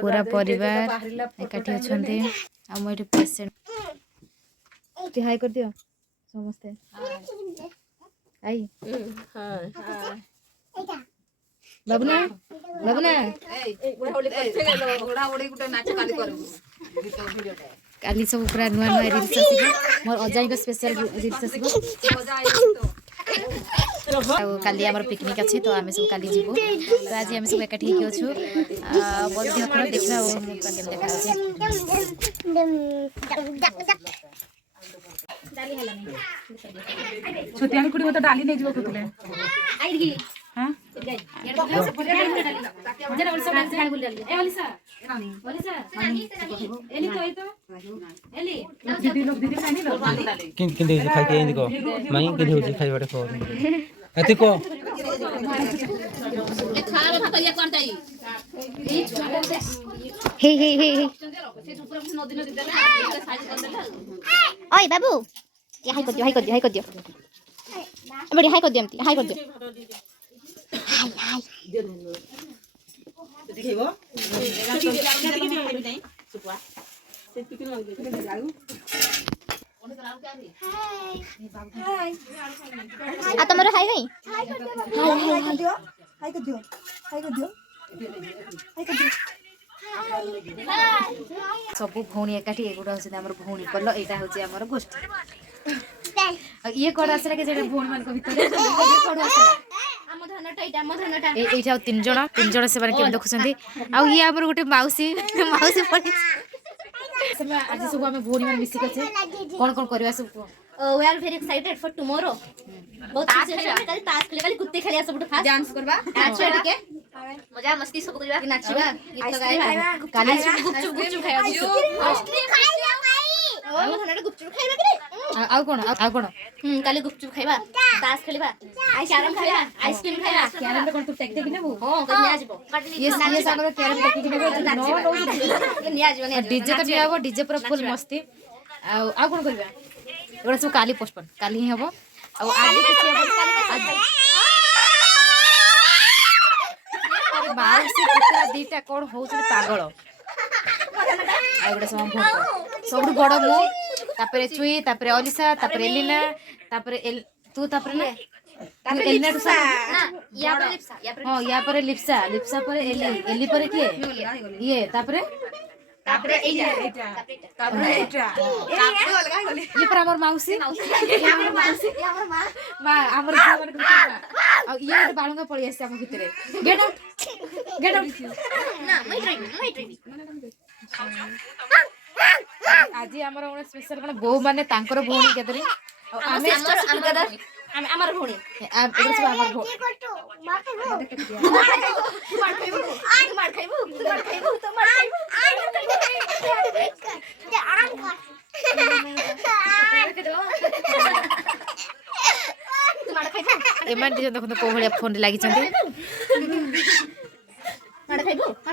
पूरा परिवार एकाठी अछंती हम एठी पेशेंट हाय कर दियो समस्ते आई बाबूना बाबूना काली सब पूरा नुआ नुआ रील्स आसीबो मोर अजाई को स्पेशल रील्स आसीबो काली हमर पिकनिक अछि तो आमे सब काली जीवो तो आज हम सब एकाठी के अछु बल्दी अखर देखबा ओ केन देखा अछि डाली हला नहीं छोटियानी कुड़ी मत डाली नहीं जीवो कुतले आई गी हां जरा वर्ष डांस डाल बोल डाली ए ओलिसा एली तो एली दीदी लोग खानी लो किन किन दे खाई के इनको माई किन होची खाई बड़े को अति को ए खाना भात ये कोन ताई हे हे हे ओय बाबू ये हाय कर दियो बड़ी हाय कर दियो हाय कर दियो हाय हाय दिखेबो सुपवा से पिकन लग जाऊ हाय आ तमरो हाय हाय हाय कर दियो हाय कर दियो सब भौणी एकाठी एगुडा होसे हमर भौणी कल एटा होचे हमर गोष्ठी ये कोड आसला के जेटा भौणी मान को भीतर ये कोड आसला हम धनटा एटा तीन जण से माने केम देखुछंती आ ये हमर गोटे माउसी पड़ी समय आज सब हमें भौणी मान मिसी के कोन करबा सब we are very excited for tomorrow बहुत ताश खेले खाली कुत्ते खेलिया सब फास्ट डांस करबा नाच के मजा मस्ती सब करबा नाचबा गीत गाइबा काली गुपचुप खाइबा आइसक्रीम खाइबा हम धनटा गुपचुप खाइबा कि आ कोन काली गुपचुप खाइबा ताश खेलिबा कैरम खाइबा आइसक्रीम खाइबा कैरम कोन तू टेक टेक नेबो हां कने आजबो ये सामने कैरम टेक टेक नेबो नाचबो कने आजबो डीजे तो नियाबो डीजे पर फुल मस्ती आ कोन करबा एबा सब काली पोस्टपोन काली ही हबो आ आज किछि हबो काली अरे बाहर से पुत्रा दीटा कोन होउछ पागल आ एबा सब बड़ मु तापरे चुई तापरे ओलिसा तापरे एलिना तापरे तू तापरे ना एलिना टू ना या पर लिप्सा हां या पर लिप्सा पर एली पर के ये तापरे एटा ये पर हमर माउसी ये हमर मां हमर जीवन को आ ये बालंगा पड़ी आसे हम भीतर गेट आउट ना मैं ड्राइव आज हमर ओने स्पेशल माने बहु माने तांकर भौणी केतरी आमे हमर भौणी एबे सब हमर भौणी मार खाइबो एमान जे देखो को भलिया फोन लागी छथि मार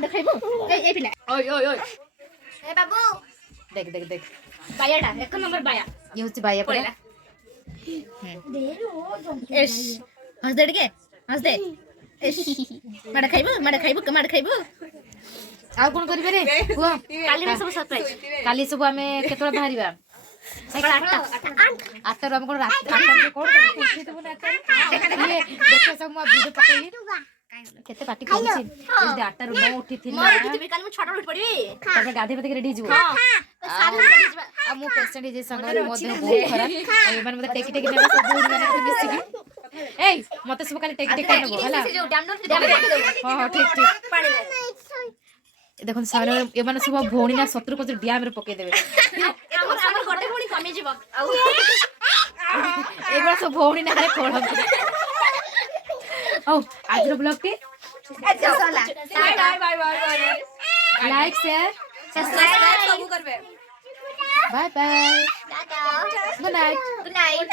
खाइबो ए पिला ओय ए बाबू देख बायाटा एक नंबर बाया ये होची बाया पड़ेला एश हंस दे एश मार खाइबो आ कोन करबे रे काली में सब सरप्राइज काली सब हमें केतरा बाहरीबा सकाळ 8 रो हम कोन रात 8 के कोन उठी देबो ना ये देखो सब म वीडियो पकई केते पार्टी करछि जदी 8 रो न उठी थिन ना उठी काली म छटा उठ पड़बी तबे गाधे पते रेडी जीवो हां साथ रेडी जीवा आ मो पेशेंट जे संग मध्ये बहुत खराब ए माने मते टेकी ने सब बहुत माने मिसी ए मते सब काली टेकी करबो हला हां ठीक पानी देखो सारे ए माने सब भौणी ना 70 को डैम रे पके देबे हमर गोटे भौणी कमी जीव आ एबा सब भौणी ना रे खोल ओ आज रो ब्लॉग के बाय लाइक शेयर सब्सक्राइब सब करबे bye bye tata good night